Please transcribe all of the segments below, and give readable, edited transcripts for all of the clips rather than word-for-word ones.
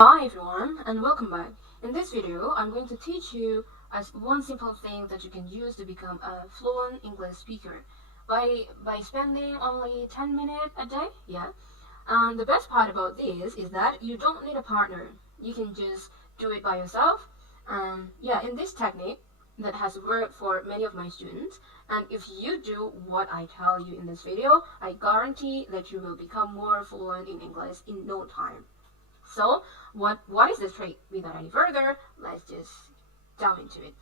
Hi everyone and welcome back. In this video, I'm going to teach you as one simple thing that you can use to become a fluent English speaker by spending only 10 minutes a day. Yeah. And the best part about this is that you don't need a partner. You can just do it by yourself. Yeah, in this technique that has worked for many of my students, and if you do what I tell you in this video, I guarantee that you will become more fluent in English in no time. So what is the trick? Without any further, let's just delve into it.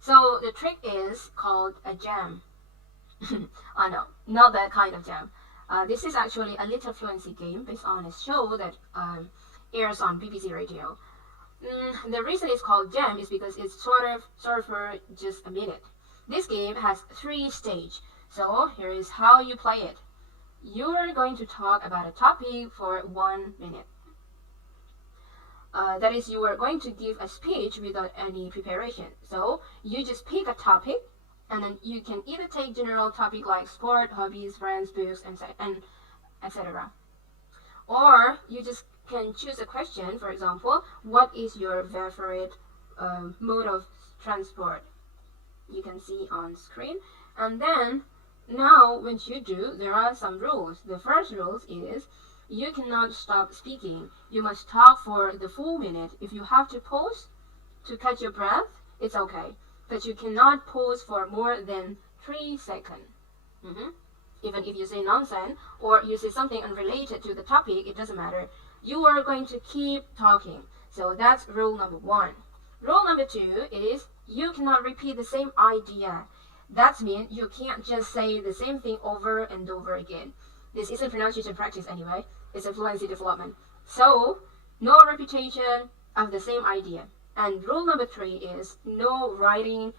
So the trick is called a jam. Oh no, not that kind of jam. This is actually a little fluency game based on a show that airs on BBC Radio. The reason it's called jam is because it's sort of for just a minute. This game has 3 stages. So here is how you play it. You are going to talk about a topic for 1 minute. That is, you are going to give a speech without any preparation. So you just pick a topic, and then you can either take general topic like sport, hobbies, friends, books, and etc. Or you just can choose a question. For example, what is your favorite mode of transport? You can see on screen. And then now, once you do, there are some rules. The first rule is you cannot stop speaking. You must talk for the full minute. If you have to pause to catch your breath, it's okay. But you cannot pause for more than 3 seconds. Even if you say nonsense or you say something unrelated to the topic, it doesn't matter. You are going to keep talking. So that's rule number 1. Rule number 2 is you cannot repeat the same idea. That means you can't just say the same thing over and over again. This isn't pronunciation practice anyway. It's a fluency development. So, no repetition of the same idea. And rule number 3 is no writing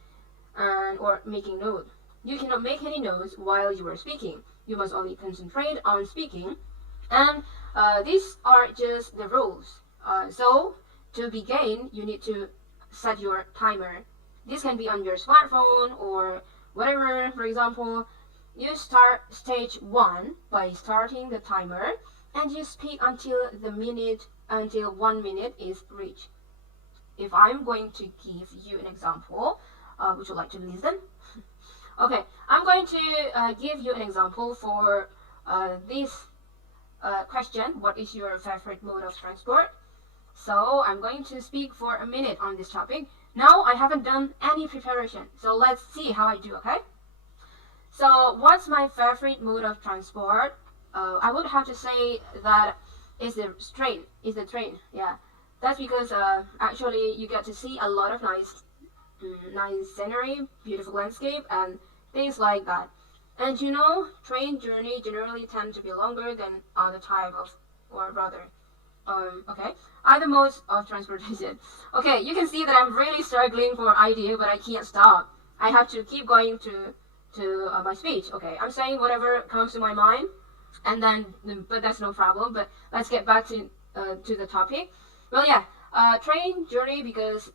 or making notes. You cannot make any notes while you are speaking. You must only concentrate on speaking. And these are just the rules. So, to begin, you need to set your timer. This can be on your smartphone or whatever. For example, you start stage 1 by starting the timer, and you speak until 1 minute is reached. If I'm going to give you an example, would you like to listen? Okay, I'm going to give you an example for this question. What is your favorite mode of transport? So I'm going to speak for a minute on this topic. Now I haven't done any preparation, so let's see how I do, okay? So what's my favorite mode of transport? I would have to say that is the train. Yeah, that's because actually you get to see a lot of nice scenery, beautiful landscape, and things like that. And you know, train journey generally tend to be longer than other type of, or rather, other modes of transportation. Okay, you can see that I'm really struggling for idea, but I can't stop. I have to keep going to my speech. Okay, I'm saying whatever comes to my mind, and then but that's no problem. But let's get back to the topic. Well, yeah, train journey because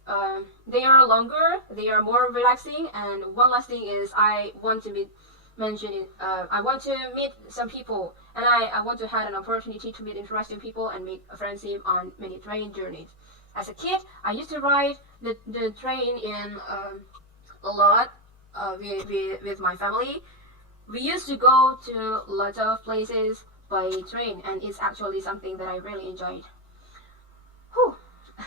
they are longer, they are more relaxing, and one last thing is I want to meet some people, and I want to have an opportunity to meet interesting people and make friendship on many train journeys. As a kid, I used to ride the train in a lot. With my family, we used to go to lots of places by train, and it's actually something that I really enjoyed. Whew,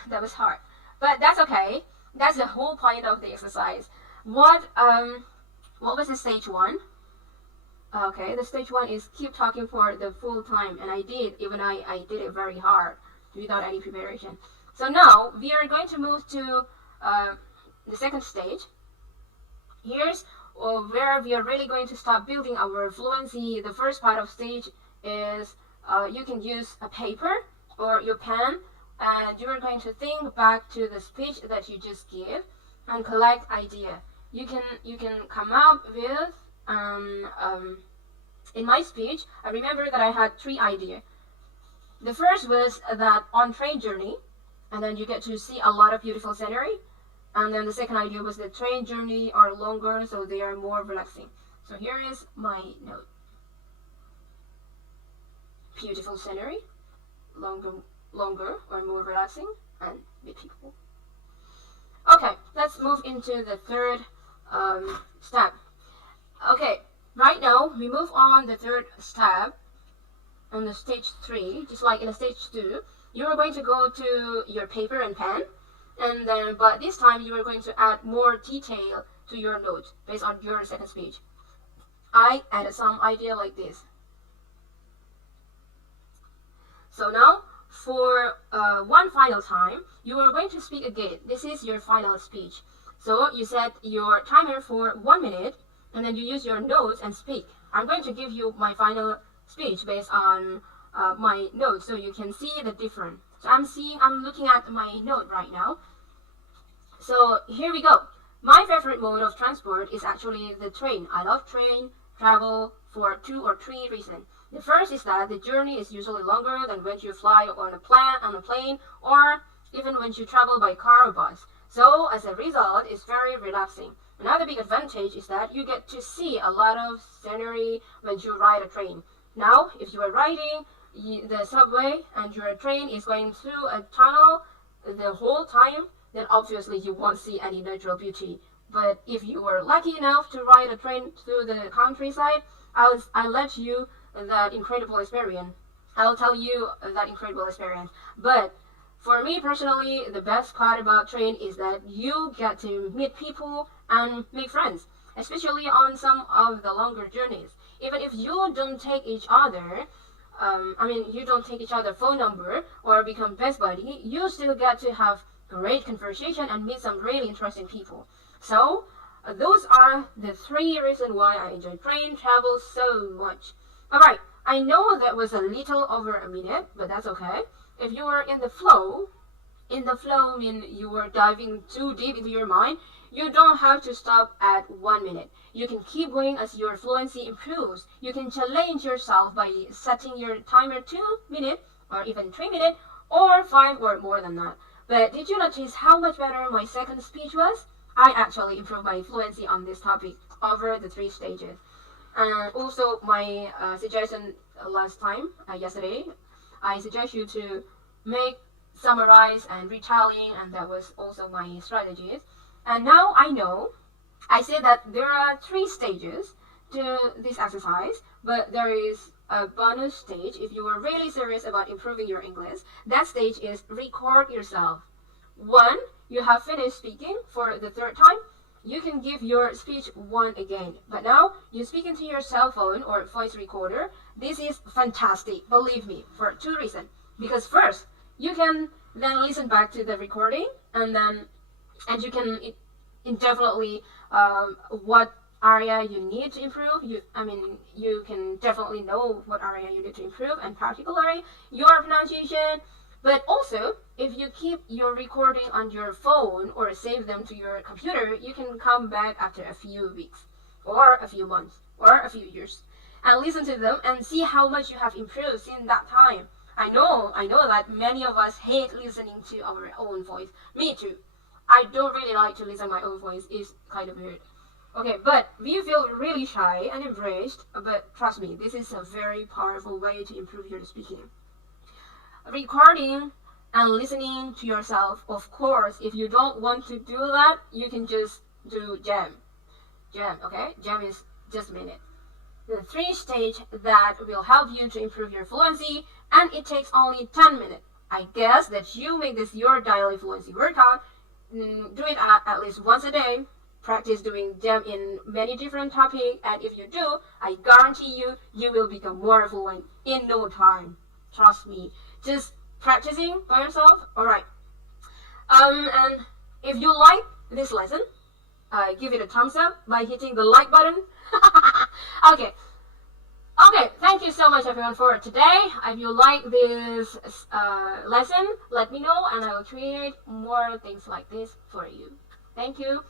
that was hard, but that's okay. That's the whole point of the exercise. What was the stage 1? Okay, the stage 1 is keep talking for the full time, and I did, even I did it very hard without any preparation. So now we are going to move to the second stage. Here's where we are really going to start building our fluency. The first part of stage is you can use a paper or your pen, and you're going to think back to the speech that you just gave and collect idea. You can come up with in my speech, I remember that I had 3 ideas. The first was that on train journey, and then you get to see a lot of beautiful scenery. And then the second idea was the train journey are longer, so they are more relaxing. So here is my note. Beautiful scenery, longer or more relaxing and meet people. Okay, let's move into the third step. Okay, right now we move on the third step on the stage 3, just like in the stage 2. You are going to go to your paper and pen, and then but this time you are going to add more detail to your notes based on your second speech. I added some idea like this. So now, for one final time, you are going to speak again. This is your final speech. So you set your timer for 1 minute, and then you use your notes and speak. I'm going to give you my final speech based on my notes, so you can see the difference. So I'm looking at my note right now. So here we go. My favorite mode of transport is actually the train. I love train travel for 2 or 3 reasons. The first is that the journey is usually longer than when you fly on a plane, or even when you travel by car or bus. So as a result, it's very relaxing. Another big advantage is that you get to see a lot of scenery when you ride a train. Now, if you are riding the subway and your train is going through a tunnel the whole time, then obviously you won't see any natural beauty. But if you were lucky enough to ride a train through the countryside, I'll let you that incredible experience. I'll tell you that incredible experience. But for me personally, the best part about train is that you get to meet people and make friends, especially on some of the longer journeys. Even if you don't take each other, you don't take each other's phone number or become best buddy, you still get to have great conversation and meet some really interesting people. So those are the 3 reasons why I enjoy train travel so much. Alright, I know that was a little over a minute, but that's okay. If you were in the flow means you were diving too deep into your mind, you don't have to stop at 1 minute. You can keep going as your fluency improves. You can challenge yourself by setting your timer 2 minutes, or even 3 minutes, or 5 or more than that. But did you notice how much better my second speech was? I actually improved my fluency on this topic over the 3 stages. And also my suggestion yesterday, I suggest you to summarize and retelling, and that was also my strategies. And now I said that there are 3 stages to this exercise, but there is a bonus stage if you are really serious about improving your English. That stage is record yourself. When you have finished speaking for the 3rd time, you can give your speech one again. But now you speak into your cell phone or voice recorder. This is fantastic, believe me, for 2 reasons. Because first, you can then listen back to the recording, and you can definitely what area you need to improve. You can definitely know what area you need to improve, and particularly your pronunciation. But also, if you keep your recording on your phone or save them to your computer, you can come back after a few weeks, or a few months, or a few years, and listen to them and see how much you have improved in that time. I know that many of us hate listening to our own voice. Me too. I don't really like to listen to my own voice. It's kind of weird. Okay, but we feel really shy and embarrassed, but trust me, this is a very powerful way to improve your speaking. Recording and listening to yourself, of course, if you don't want to do that, you can just do jam, okay? Jam is just a minute. The 3 stage that will help you to improve your fluency, and it takes only 10 minutes. I guess that you make this your daily fluency workout. Do it at least once a day. Practice doing jam in many different topics, and if you do, I guarantee you will become more fluent in no time. Trust me. Just practicing by yourself. Alright. And if you like this lesson, give it a thumbs up by hitting the like button. Okay, thank you so much everyone for today. If you like this lesson, let me know, and I will create more things like this for you. Thank you.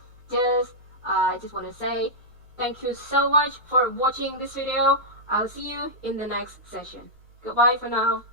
I just want to say thank you so much for watching this video. I'll see you in the next session. Goodbye for now.